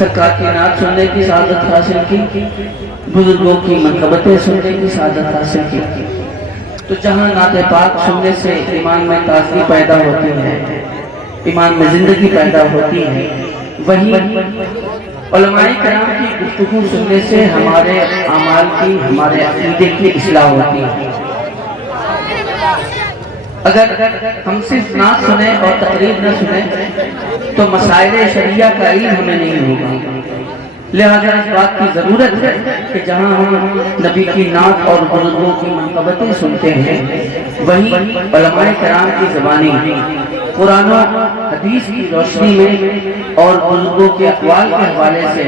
سرکار کی نعت سننے کی سعادت حاصل کی، بزرگوں کی منقبتیں سننے کی سعادت حاصل کی۔ تو جہاں نعت پاک سننے سے ایمان میں تازگی پیدا ہوتی ہے، ایمان میں زندگی پیدا ہوتی ہے، وہی علماء کرام کی گفتگو سننے سے ہمارے اعمال کی، ہمارے عقیدے کی اصلاح ہوتی ہے۔ اگر ہم صرف نعت سنیں اور تقریر نہ سنیں تو مسائل شریعہ کا علم ہمیں نہیں ہوگا۔ لہذا اس بات کی ضرورت ہے کہ جہاں ہم نبی کی نعت اور بزرگوں کی منقبتیں سنتے ہیں، وہیں علماء کرام کی زبانی قرآن و حدیث کی روشنی میں اور بزرگوں کے اقوال کے حوالے سے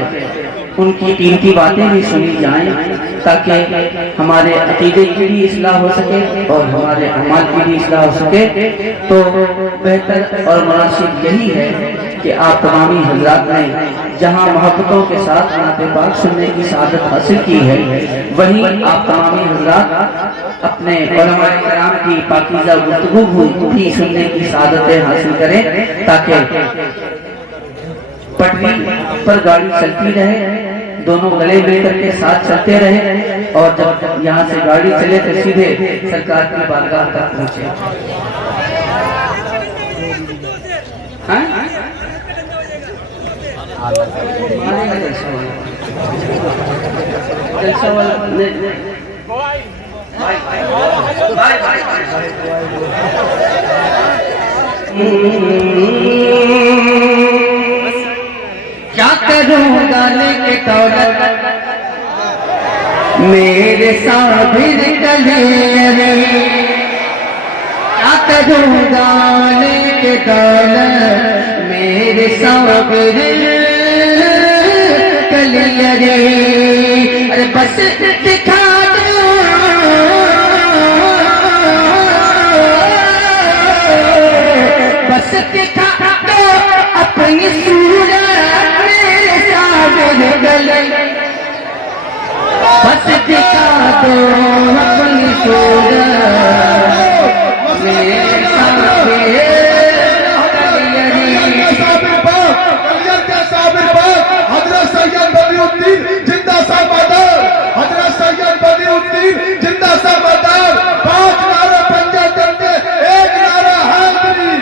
ان کی قیمتی باتیں بھی سنی جائیں، تاکہ ہمارے عقیدے کی بھی اصلاح ہو سکے اور ہمارے اعمال کی بھی اصلاح ہو سکے۔ تو بہتر اور مناسب یہی ہے کہ آپ تمامی حضرات نے جہاں محبتوں کے ساتھ نعت پاک سننے کی سعادت حاصل کی ہے، وہیں آپ تمامی حضرات اپنے علماء کرام کی پاکیزہ گفتگو بھی سننے کی سعادتیں حاصل کریں، تاکہ پٹری پر گاڑی چلتی رہے، دونوں گلے مل کر کے ساتھ چلتے رہے، اور جب یہاں سے گاڑی چلے تو سیدھے سرکار کی بارگاہ تک پہنچے۔ کیا کروں گا لے کے دولت میرے صابر کلیرے، کیا کروں گا لے کے دولت میرے صابر کلیرے، ارے بس دکھا دو بس دکھا دو اپنی صورت میرے صابر کلیرے، بس دکھا دو اپنی صورت میرے صابر حضرت سید بدی الدین زندہ سامادار، حضرت سید بدی الدین زندہ سامادار، 5 نعرہ پنجہ کرتے، 1 نعرہ حیدری،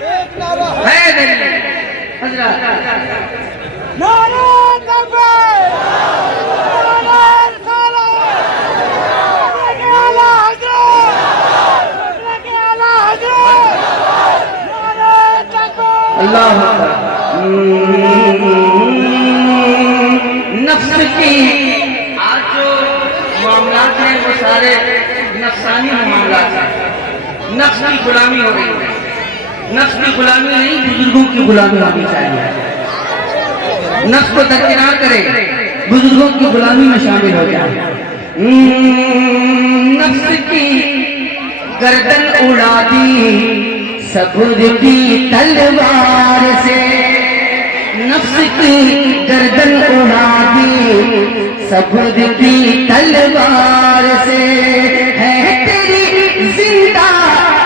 1 نعرہ حیدری۔ حضرت نعرہ تکبیر، نعرہ رسالت، حضرت اعلیٰ حضرت، نعرہ تکبیر۔ اللہ اکبر۔ نفس کی آج جو معاملات ہیں وہ سارے نفسانی معاملات ہیں، نفس کی غلامی ہو رہی ہے، نفس کی غلامی نہیں بزرگوں کی غلامی ہونی چاہیے، نفس کو درکنار کرے، بزرگوں کی غلامی میں شامل ہو جائے۔ نفس کی گردن اڑا دی صبر کی تلوار سے، نفس کی گردن اڑا دی صبر کی تلوار سے، ہے تیری زندہ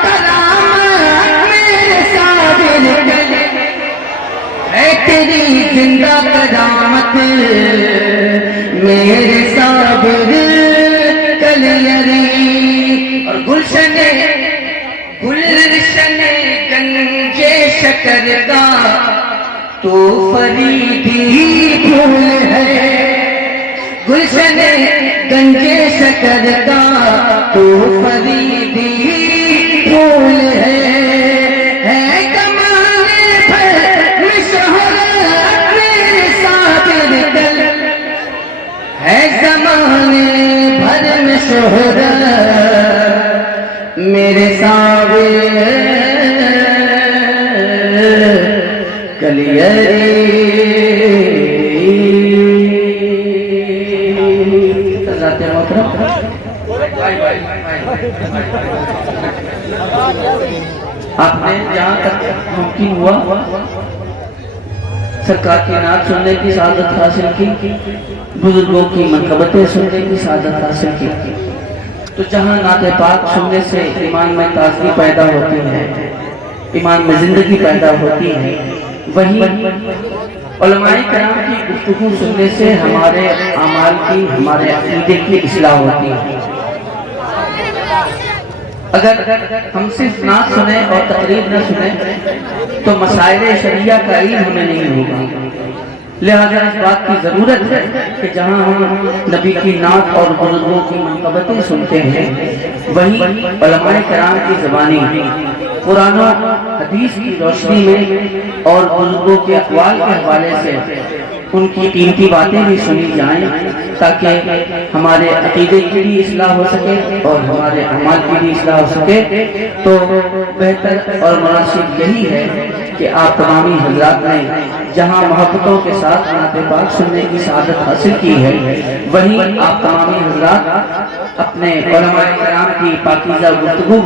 کرامت میرے صابر کلیرے، ہے تیری زندہ کرامت میرے صابر کلیرے، اور گلشن گنجے شکر کا تو فریدی پھول ہے، گلشن گنجے شکر کا تو فریدی پھول ہے کمال بھر میں شہرت میرے صابر کلیرے، ہے زمانے بھر میں شہرت میرے صابر کلیرے۔ حضرات محترم، آپ نے جہاں تک ممکن ہوا سرکار کی نعت سننے کی سعادت حاصل کی، بزرگوں کی منقبتیں سننے کی سعادت حاصل کی، تو جہاں نعت پاک سننے سے ایمان میں تازگی پیدا ہوتی ہے، ایمان میں زندگی پیدا ہوتی ہے، وہی علماء کرام کی گفتگو سننے سے ہمارے اعمال کی، ہمارے عقیدے کی اصلاح ہوتی ہے۔ اگر ہم صرف نعت سنیں اور تقریر نہ سنیں تو مسائل شریعہ کا علم ہمیں نہیں ہوگا۔ لہذا اس بات کی ضرورت ہے کہ جہاں ہم نبی کی نعت اور بزرگوں کی منقبتیں سنتے ہیں، وہی علماء کرام کی زبانی قرآن و حدیث کی روشنی میں اور بزرگوں کے اقوال کے حوالے سے ان کی قیمتی باتیں بھی سنی جائیں، تاکہ ہمارے عقیدے کی بھی اصلاح ہو سکے اور ہمارے اعمال کی بھی اصلاح ہو سکے۔ تو بہتر اور مناسب یہی ہے کہ آپ تمامی حضرات نے جہاں محبتوں کے ساتھ نعت پاک سننے کی سعادت حاصل کی ہے، وہیں آپ تمامی حضرات اپنے علماء کرام کی پاکیزہ گفتگو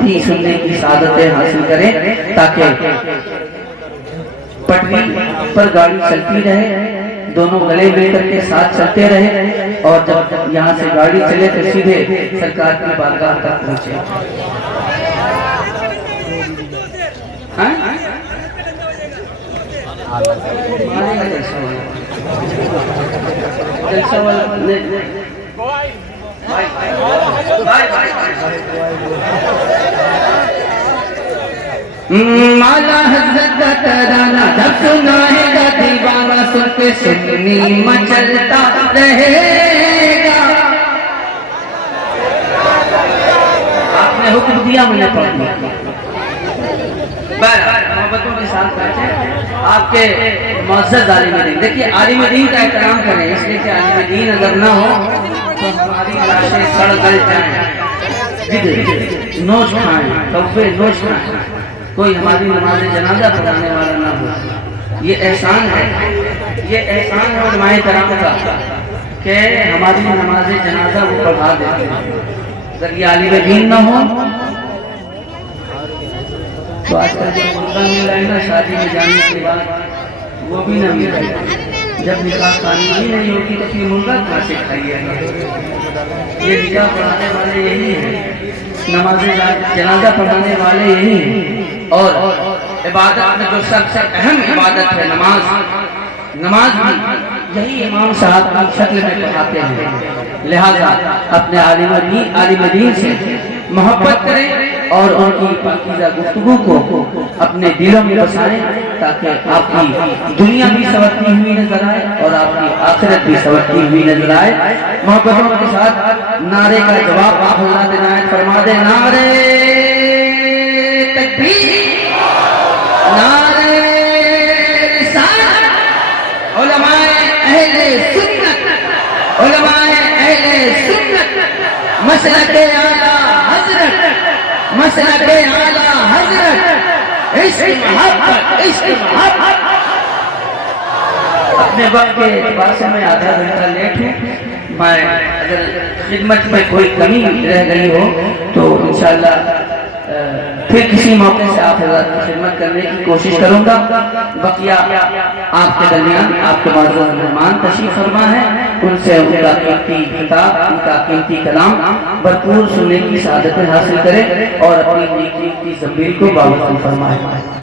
بھی سننے کی سعادتیں حاصل کریں، تاکہ پٹری پر گاڑی چلتی رہے، دونوں گلے مل کر کے ساتھ چلتے رہے، اور جب یہاں سے گاڑی چلے تو سیدھے سرکار کی بارگاہ تک پہنچے۔ مالا حضرت کا ترانہ جب سنائے گا دیوانہ، سن کے سنی مچلتا رہے گا۔ آپ نے حکم دیا، میں نے پڑھ دیا۔ محبتوں کے ساتھ بیٹھے آپ کے معزز عالم دین، دیکھیے عالم دین کا احترام کریں، اس لیے کہ عالم دین اگر نہ ہو تو ہماری لاشیں سڑ گل جائیں، نوش کھائیں، تحفے نوش کھائیں، کوئی ہماری نماز جنازہ پڑھانے والا نہ ہو۔ یہ احسان ہے، یہ احسان ہے علماء کرام کا کہ ہماری نماز جنازہ وہ پڑھا دیتے ہیں۔ اگر یہ عالم دین نہ ہو تو آج کل جو مرغا مل رہا ہے نا شادی میں جانے کے بعد، وہ بھی نہ مل رہا ہے۔ جب نکاح خانی ہی نہیں ہوگی تو پھر مرغا کہاں سے کھائیے گا؟ یہ نکاح پڑھانے والے یہی ہیں، نماز جنازہ پڑھانے والے یہی ہیں، اور عبادت میں جو سب سے اہم عبادت ہے نماز بھی یہی امام صاحب کی شکل میں پڑھاتے ہیں۔ لہذا اپنے عالم دین سے محبت کریں اور ان کی پاکیزہ گفتگو کو اپنے دلوں میں بسائیں، تاکہ آپ کی دنیا بھی سنورتی ہوئی نظر آئے اور آپ کی آخرت بھی سنورتی ہوئی نظر آئے۔ محبتوں کے ساتھ نعرے کا جواب آپ حضرات عنایت فرما دیں۔ نعرے تکبیر، نعرے رسالت، علماء اہل سنت، علماء اہل سنت، مسلک اعلیٰ حضرت، مسلک اعلیٰ حضرت، عشق محبت، عشق محبت۔ اپنے وقت کے اعتبار سے میں آدھا گھنٹہ لیٹ ہوں، میں اگر خدمت میں کوئی کمی رہ گئی ہو تو انشاءاللہ پھر کسی موقع سے آپ حضرات کی خدمت کرنے کی کوشش کروں گا۔ بقیہ آپ کے درمیان آپ کے معزز مہمان تشریف فرما ہے، ان سے ان کا قیمتی خطاب، ان کا قیمتی کلام بھرپور سننے کی سعادتیں حاصل کریں اور اپنی نیکی کی زمین کو باوقار فرمائیں۔